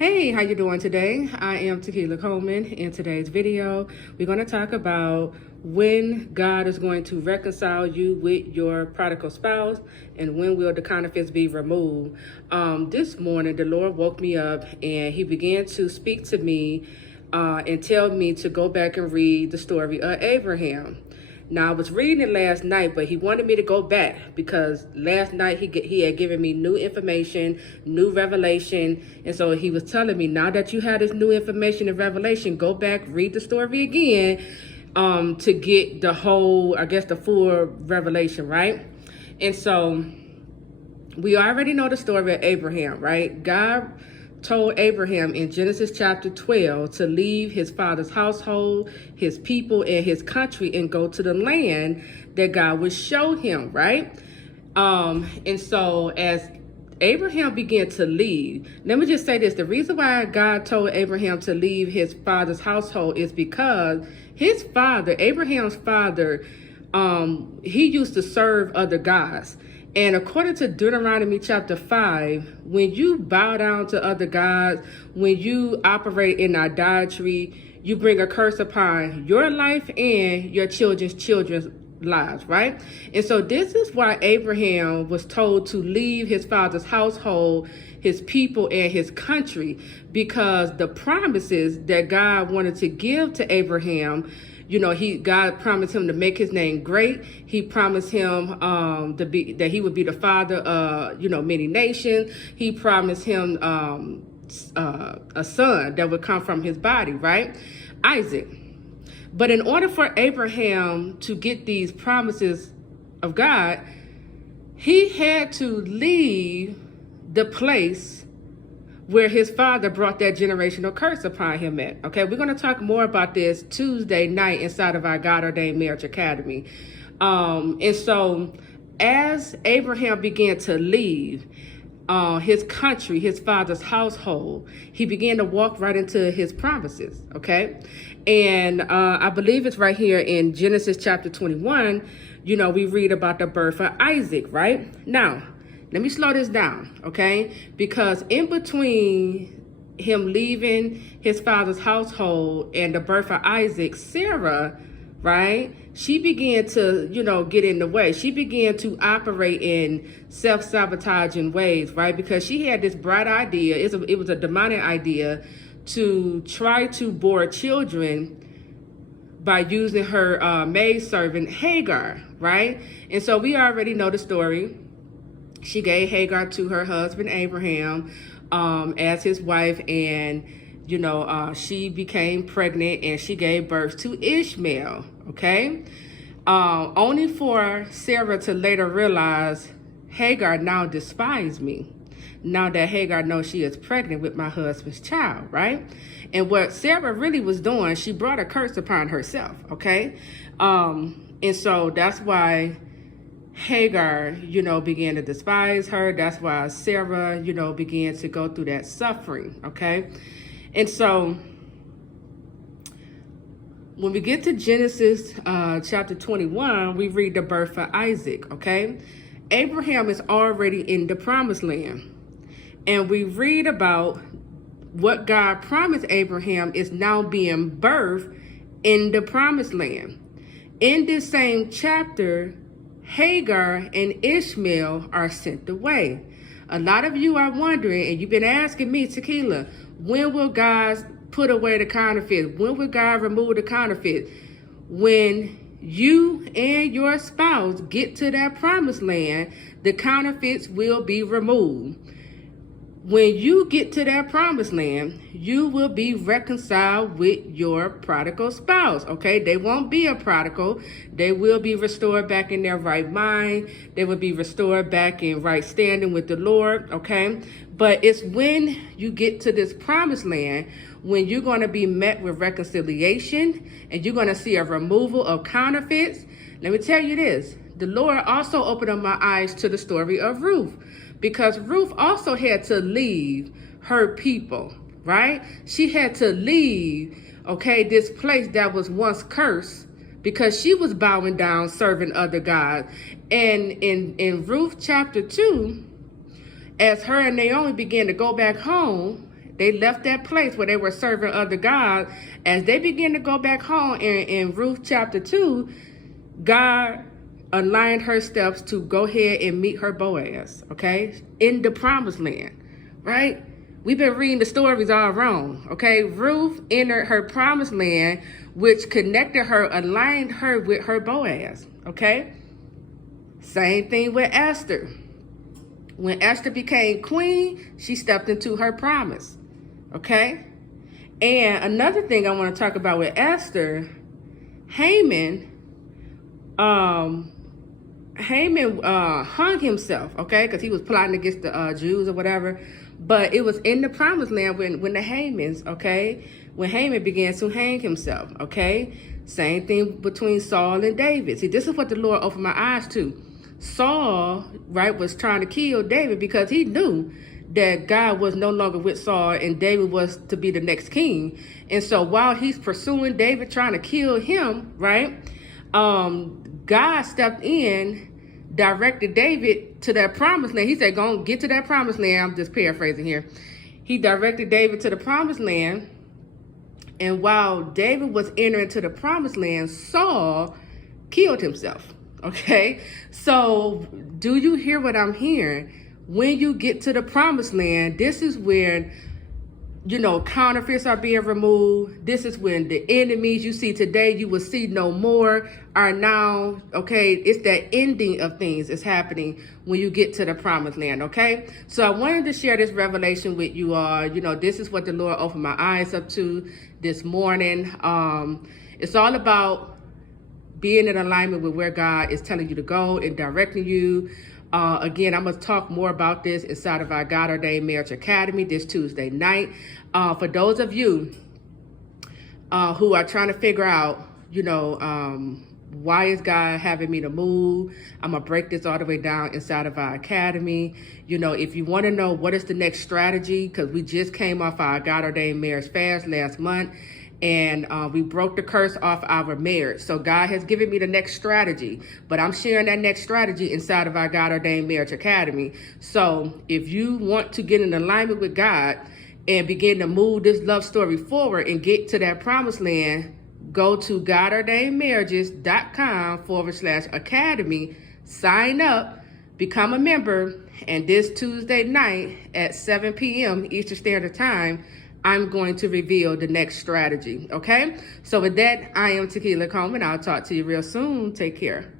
Hey, how you doing today? I am Tequila Coleman. In today's video, we're going to talk about when God is going to reconcile you with your prodigal spouse and when will the counterfeits be removed. This morning, the Lord woke me up and he began to speak to me and tell me to go back and read the story of Abraham. Now, I was reading it last night, but he wanted me to go back because last night he had given me new information, new revelation. And so he was telling me, now that you have this new information and revelation, go back, read the story again to get the whole, the full revelation, right? And so we already know the story of Abraham, right? God told Abraham in Genesis chapter 12 to leave his father's household, his people, and his country and go to the land that God would show him, right? And so as Abraham began to leave, let me just say this. The reason why God told Abraham to leave his father's household is because his father, Abraham's father, he used to serve other gods. And according to Deuteronomy chapter 5, when you bow down to other gods, when you operate in idolatry, you bring a curse upon your life and your children's lives, right? And so this is why Abraham was told to leave his father's household, his people, and his country, because the promises that God wanted to give to Abraham, God promised him to make his name great. He promised him that he would be the father of, many nations. He promised him a son that would come from his body, right? Isaac. But in order for Abraham to get these promises of God, he had to leave the place where his father brought that generational curse upon him at. Okay, we're going to talk more about this Tuesday night inside of our God Ordained Marriage Academy. And so as Abraham began to leave his country, his father's household, he began to walk right into his promises, okay? And I believe it's right here in Genesis chapter 21, we read about the birth of Isaac, right? Now, let me slow this down, okay? Because in between him leaving his father's household and the birth of Isaac, Sarah, right, she began to, get in the way. She began to operate in self-sabotaging ways, right? Because she had this bright idea. It was a demonic idea to try to bore children by using her maidservant, Hagar, right? And so we already know the story. She gave Hagar to her husband, Abraham, as his wife, and, she became pregnant and she gave birth to Ishmael, okay? Only for Sarah to later realize, Hagar now despised me. Now that Hagar knows she is pregnant with my husband's child, right? And what Sarah really was doing, she brought a curse upon herself, okay? And so that's why Hagar, began to despise her. That's why Sarah, began to go through that suffering, okay? And so when we get to Genesis chapter 21, we read the birth of Isaac, okay? Abraham is already in the promised land. And we read about what God promised Abraham is now being birthed in the promised land. In this same chapter, Hagar and Ishmael are sent away. A lot of you are wondering, and you've been asking me, Tequila, when will God put away the counterfeit? When will God remove the counterfeit? When you and your spouse get to that promised land, the counterfeits will be removed. When you get to that promised land, you will be reconciled with your prodigal spouse, okay? They won't be a prodigal. They will be restored back in their right mind. They will be restored back in right standing with the Lord, okay? But it's when you get to this promised land when you're going to be met with reconciliation and you're going to see a removal of counterfeits. Let me tell you this. The Lord also opened up my eyes to the story of Ruth, because Ruth also had to leave her people, right? She had to leave, okay, this place that was once cursed because she was bowing down, serving other gods. And in Ruth chapter 2, as her and Naomi began to go back home, They left that place where they were serving other gods. As they began to go back home in Ruth chapter 2, God aligned her steps to go ahead and meet her Boaz, okay, in the promised land, right? We've been reading the stories all wrong, okay? Ruth entered her promised land, which connected her, aligned her with her Boaz, okay? Same thing with Esther. When Esther became queen, she stepped into her promise, okay? And another thing I want to talk about with Esther, Haman hung himself, okay, because he was plotting against the Jews or whatever. But it was in the promised land when the Hamans, okay, when Haman began to hang himself, okay. Same thing between Saul and David. See, this is what the Lord opened my eyes to. Saul, right, was trying to kill David because he knew that God was no longer with Saul and David was to be the next king. And so while he's pursuing David, trying to kill him, right, God stepped in, directed David to that promised land. He said, go and get to that promised land. I'm just paraphrasing here. He directed David to the promised land. And while David was entering to the promised land, Saul killed himself. Okay. So do you hear what I'm hearing? When you get to the promised land, this is when, you know, counterfeits are being removed. This is when the enemies you see today, you will see no more, are now, okay, it's that ending of things is happening when you get to the promised land, okay? So I wanted to share this revelation with you all. You know, this is what the Lord opened my eyes up to this morning. It's all about being in alignment with where God is telling you to go and directing you. Again, I'm going to talk more about this inside of our God Ordained Marriage Academy this Tuesday night. For those of you who are trying to figure out, you know, why is God having me to move? I'm going to break this all the way down inside of our academy. You know, if you want to know what is the next strategy, because we just came off our God Ordained Marriage Fast last month. And we broke the curse off our marriage. So God has given me the next strategy, but I'm sharing that next strategy inside of our God Ordained Marriage Academy. So if you want to get in alignment with God and begin to move this love story forward and get to that promised land, go to godordainedmarriages.com/academy, sign up, become a member, and this Tuesday night at 7 p.m. Eastern Standard Time, I'm going to reveal the next strategy, okay? So with that, I am Tequila Coleman. I'll talk to you real soon. Take care.